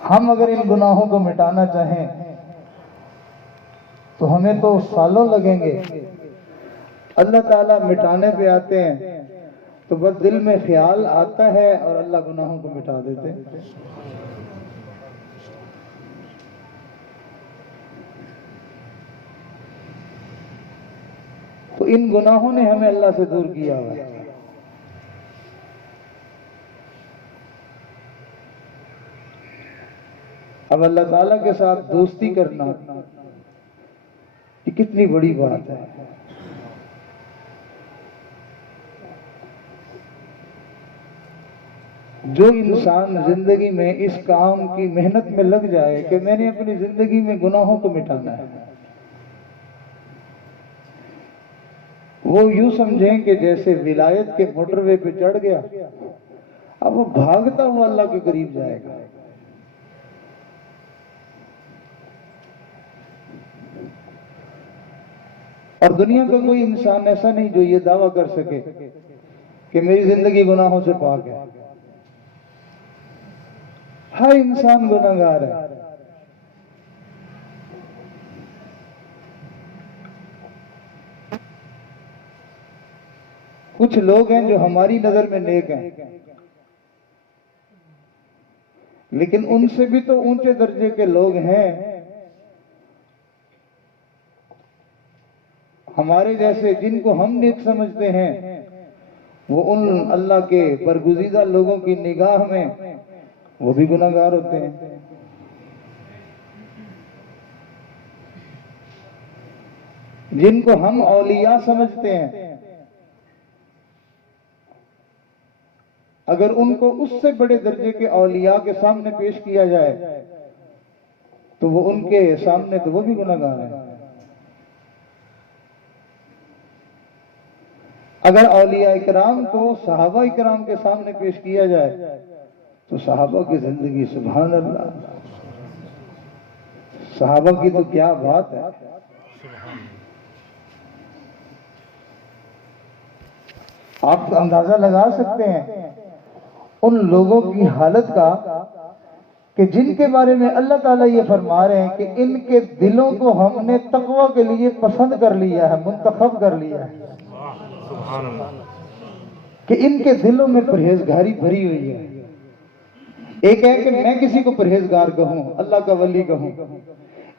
ہم اگر ان گناہوں کو مٹانا چاہیں تو ہمیں تو سالوں لگیں گے، اللہ تعالیٰ مٹانے پہ آتے ہیں تو بس دل میں خیال آتا ہے اور اللہ گناہوں کو مٹا دیتے ہیں۔ تو ان گناہوں نے ہمیں اللہ سے دور کیا ہوا ہے۔ اب اللہ تعالیٰ کے ساتھ دوستی کرنا یہ کتنی بڑی بات ہے۔ جو انسان زندگی میں اس کام کی محنت میں لگ جائے کہ میں نے اپنی زندگی میں گناہوں کو مٹانا ہے، وہ یوں سمجھیں کہ جیسے ولایت کے موٹر وے پہ چڑھ گیا، اب وہ بھاگتا ہوا اللہ کے قریب جائے گا۔ اور دنیا کا کوئی انسان ایسا نہیں جو یہ دعویٰ کر سکے کہ میری زندگی گناہوں سے پاک ہے۔ ہر انسان گناہگار ہے۔ کچھ لوگ ہیں جو ہماری نظر میں نیک ہیں، لیکن ان سے بھی تو اونچے درجے کے لوگ ہیں۔ ہمارے جیسے جن کو ہم نیک سمجھتے ہیں وہ ان اللہ کے برگزیدہ لوگوں کی نگاہ میں وہ بھی گناہگار ہوتے ہیں۔ جن کو ہم اولیاء سمجھتے ہیں، اگر ان کو اس سے بڑے درجے کے اولیاء کے سامنے پیش کیا جائے تو وہ ان کے سامنے تو وہ بھی گناہگار ہیں۔ اگر اولیاء اکرام کو صحابہ اکرام کے سامنے پیش کیا جائے تو صحابہ کی زندگی سبحان اللہ، صحابہ کی تو کیا بات ہے۔ آپ اندازہ لگا سکتے ہیں ان لوگوں کی حالت کا کہ جن کے بارے میں اللہ تعالیٰ یہ فرما رہے ہیں کہ ان کے دلوں کو ہم نے تقوی کے لیے پسند کر لیا ہے، منتخب کر لیا ہے، کہ ان کے دلوں میں پرہیزگاری بھری ہوئی ہے۔ ایک ہے کہ میں کسی کو پرہیزگار کہوں، اللہ کا ولی کہوں،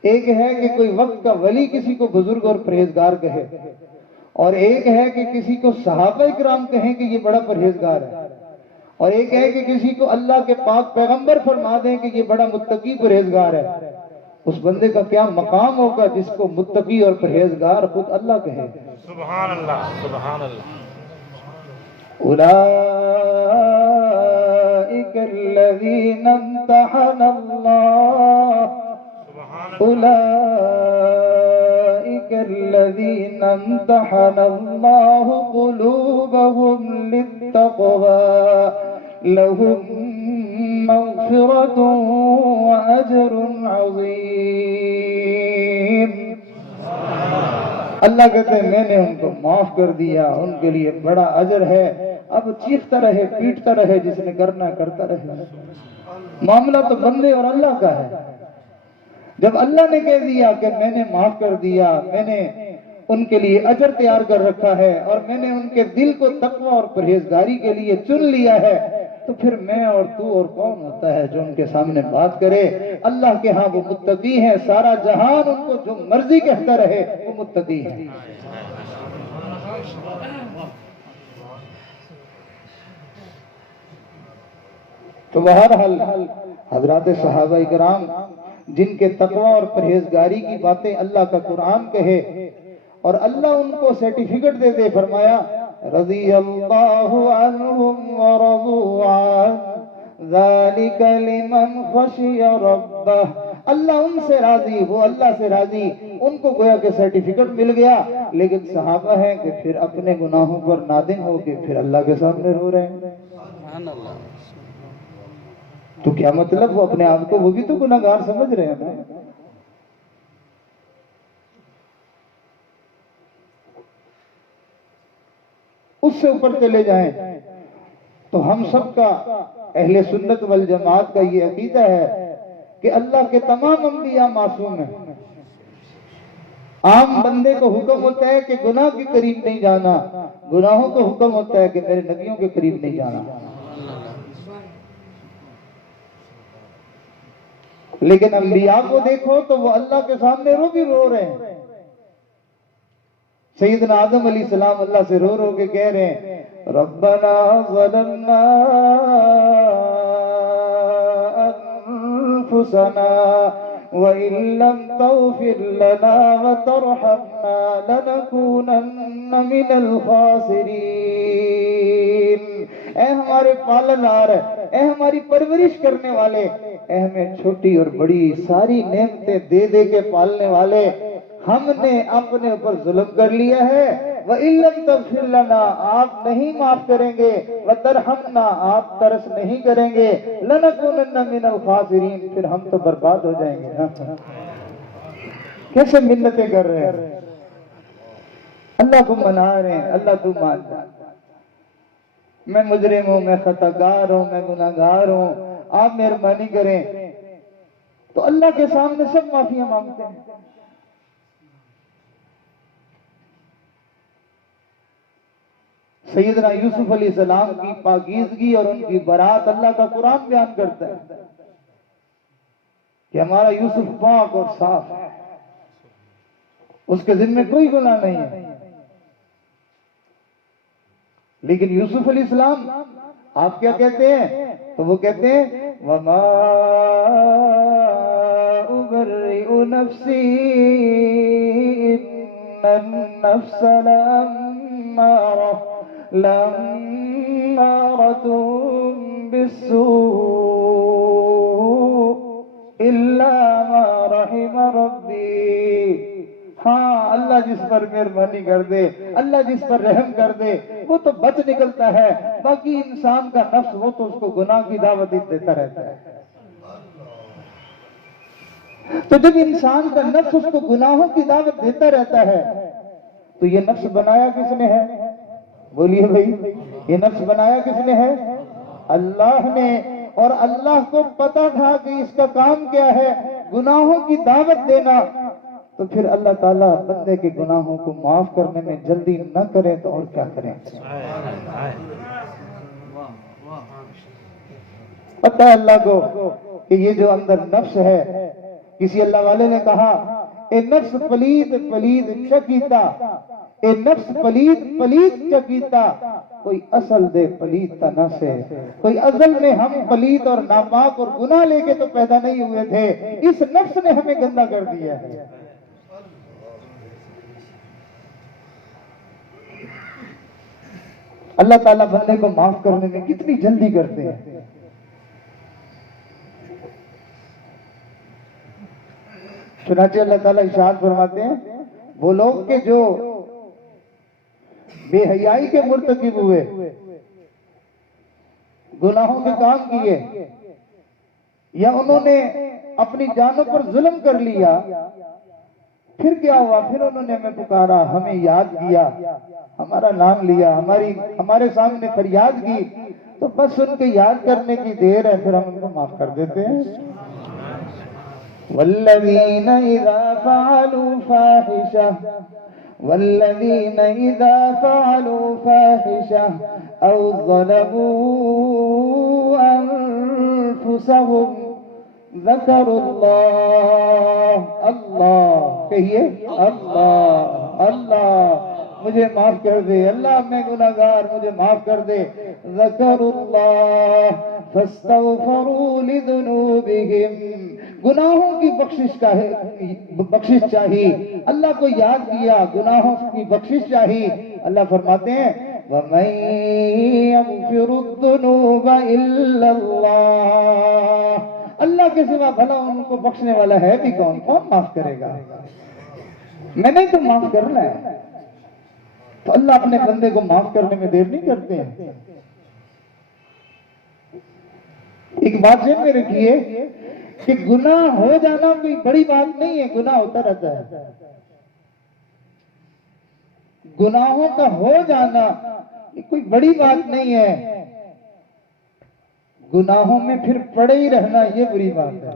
ایک ہے کہ کوئی وقت کا ولی کسی کو بزرگ اور پرہیزگار کہے، اور ایک ہے کہ کسی کو صحابہ اکرام کہیں کہ یہ بڑا پرہیزگار ہے، اور ایک ہے کہ کسی کو اللہ کے پاک پیغمبر فرما دیں کہ یہ بڑا متقی پرہیزگار ہے۔ اس بندے کا کیا مقام ہوگا جس کو متقی اور پرہیزگار خود اللہ کہے۔ سبحان اللہ، سبحان اللہ۔ اولئک الذین امتحن اللہ، اولئک الذین امتحن اللہ قلوبهم للتقوی لهم مغفرۃ واجر عظیم۔ اللہ کہتے ہیں میں نے ان کو معاف کر دیا، ان کے لیے بڑا اجر ہے۔ اب چیختا رہے پیٹتا رہے، جس نے کرنا کرتا رہے، معاملہ تو بندے اور اللہ کا ہے۔ جب اللہ نے کہہ دیا کہ میں نے معاف کر دیا، میں نے ان کے لیے اجر تیار کر رکھا ہے، اور میں نے ان کے دل کو تقوی اور پرہیزگاری کے لیے چن لیا ہے، تو پھر میں اور تو اور کون ہوتا ہے جو ان کے سامنے بات کرے؟ اللہ کے ہاں وہ متقی ہیں، سارا جہان ان کو جو مرضی کہتا رہے وہ متقی ہیں۔ تو بہرحال حضرات صحابہ اکرام جن کے تقوی اور پرہیزگاری کی باتیں اللہ کا قرآن کہے اور اللہ ان کو سرٹیفکیٹ دے دے، فرمایا رضی اللہ عنہم ورضوا عنہ ذالک لمن خشی ربہ۔ اللہ ان سے راضی، وہ اللہ سے راضی، ان کو گویا کہ سرٹیفکیٹ مل گیا، لیکن صحابہ ہیں کہ پھر اپنے گناہوں پر نادم ہو کے پھر اللہ کے سامنے رو رہے ہیں۔ تو کیا مطلب وہ اپنے آپ کو وہ بھی تو گناہگار سمجھ رہے ہیں نا۔ اس سے اوپر چلے جائیں تو ہم سب کا اہل سنت والجماعت کا یہ عقیدہ ہے کہ اللہ کے تمام انبیاء معصوم ہیں. عام بندے کو حکم ہوتا ہے کہ گناہ کے قریب نہیں جانا، گناہوں کو حکم ہوتا ہے کہ میرے نبیوں کے قریب نہیں جانا. لیکن انبیاء کو دیکھو تو وہ اللہ کے سامنے رو بھی رو رہے ہیں. سیدنا آدم علیہ السلام اللہ سے رو رو کے کہہ رہے ہیں ربنا ظلمنا انفسنا وَإِن لَّمْ تَغْفِرْ لَنَا وَتَرْحَمْنَا لَنَكُونَنَّ مِنَ الْخَاسِرِينَ. اے ہمارے پالنہار، اے ہماری پرورش کرنے والے، اے ہمیں چھوٹی اور بڑی ساری نعمتیں دے دے کے پالنے والے، ہم نے اپنے اوپر ظلم کر لیا ہے. وَإِن لَّمْ تَغْفِرْ لَنَا، آپ نہیں معاف کریں گے، وَتَرْحَمْنَا، آپ ترس نہیں کریں گے، لَنَكُونَنَّ مِنَ الْخَاسِرِينَ، پھر ہم تو برباد ہو جائیں گے. کیسے منتیں کر رہے ہیں، اللہ کو منا رہے ہیں. اللہ تو مان جا، میں مجرم ہوں، میں خطاکار ہوں، میں گناہگار ہوں، آپ مہربانی کریں. تو اللہ کے سامنے سب معافیاں مانگتے ہیں. سیدنا یوسف علیہ السلام کی پاکیزگی اور ان کی برات اللہ کا قرآن بیان کرتا ہے کہ ہمارا یوسف پاک اور صاف ہے، اس کے ذمہ کوئی گناہ نہیں ہے. لیکن یوسف علیہ السلام آپ کیا کہتے ہیں؟ تو وہ کہتے ہیں وَمَا أُبَرِّئُ نَفْسِي إِنَّ النَّفْسَ لَأَمَّارَةٌ بِالسُّوءِ إِلَّا مَا رَحِمَ رَبِّي. ہاں، اللہ جس پر مہربانی کر دے، اللہ جس پر رحم کر دے، وہ تو بچ نکلتا ہے. باقی انسان کا نفس وہ تو اس کو گناہ کی دعوت دیتا رہتا ہے. تو جب انسان کا نفس اس کو گناہوں کی دعوت دیتا رہتا ہے تو یہ نفس بنایا کس نے ہے؟ بولیے بھائی، یہ نفس بنایا کس نے ہے؟ اللہ نے. اور اللہ کو پتا تھا کہ اس کا کام کیا ہے، گناہوں کی دعوت دینا. تو پھر اللہ تعالیٰ بندے کے گناہوں کو معاف کرنے میں جلدی نہ کرے تو اور کیا کریں. پتہ ہے اللہ کو کہ یہ جو اندر نفس ہے، کسی اللہ والے نے کہا اے نفس پلید پلید چکیتا، اے نفس پلید پلید چکیتا، کوئی اصل دے پلید تنہ سے. کوئی ازل میں ہم پلید اور ناپاک اور گناہ لے کے تو پیدا نہیں ہوئے تھے، اس نفس نے ہمیں گندا کر دیا ہے. اللہ تعالیٰ بندے کو معاف کرنے میں کتنی جلدی کرتے ہیں. چنانچہ اللہ تعالیٰ ارشاد فرماتے ہیں وہ لوگ کہ جو بے حیائی کے مرتکب ہوئے، گناہوں کے کام کیے، یا انہوں نے اپنی جانوں پر ظلم کر لیا، پھر کیا ہوا؟ پھر انہوں نے ہمیں پکارا، ہمیں یاد کیا، ہمارا نام لیا، ہمارے سامنے فریاد کی، تو بس ان کے یاد کرنے کی دیر ہے، پھر ہم ان کو معاف کر دیتے ہیں. والذین اذا فعلوا فاحشة او ظلموا انفسهم ذکروا اللہ کہیے اللہ مجھے معاف کر دے، اللہ میں گناہگار، مجھے معاف کر دے. ذکروا اللہ فاستغفروا لذنوبہم، گناہوں کی بخشش چاہیے، اللہ کو یاد کیا، گناہوں کی بخشش چاہیے. اللہ فرماتے ہیں وَمَن يَغْفِرُ الذُّنُوبَ إِلَّا اللَّهُ، اللہ کے سوا بھلا ان کو بخشنے والا ہے بھی کون معاف کرے گا؟ میں نے تو معاف کرنا ہے. تو اللہ اپنے بندے کو معاف کرنے میں دیر نہیں کرتے ہیں. ایک بات ذہن میں رکھیے کہ گناہ ہو جانا کوئی بڑی بات نہیں ہے، گناہ ہوتا رہتا ہے. گناہوں کا ہو جانا یہ کوئی بڑی بات نہیں ہے، گناہوں میں پھر پڑے ہی رہنا یہ بری بات ہے.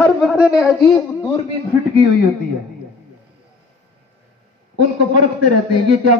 ہر بندے نے عجیب دوربین فٹ کی ہوئی ہوتی ہے، ان کو پرکھتے رہتے ہیں یہ کیا